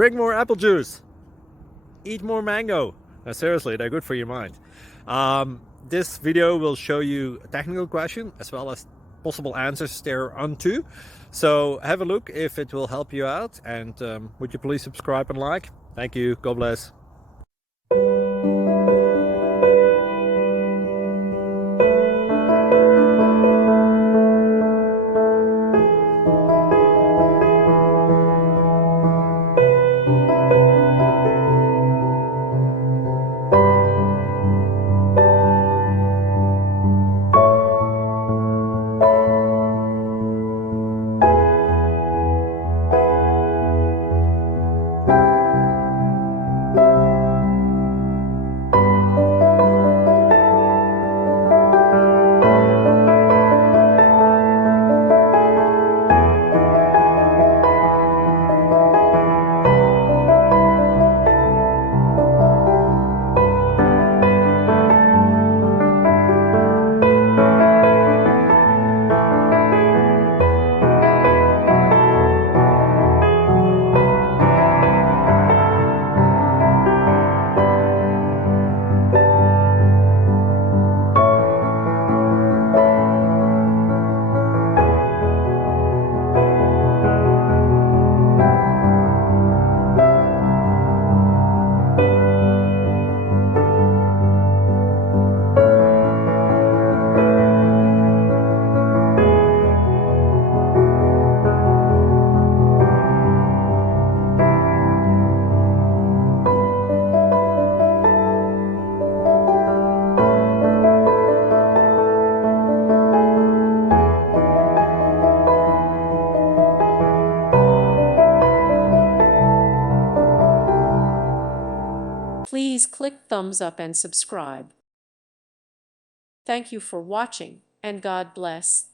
Drink more apple juice. Eat more mango. No, seriously, they're good for your mind. This video will show you a technical question as well as possible answers thereunto. So have a look if it will help you out, and would you please subscribe and like? Thank you. God bless. Please click thumbs up and subscribe. Thank you for watching, and God bless.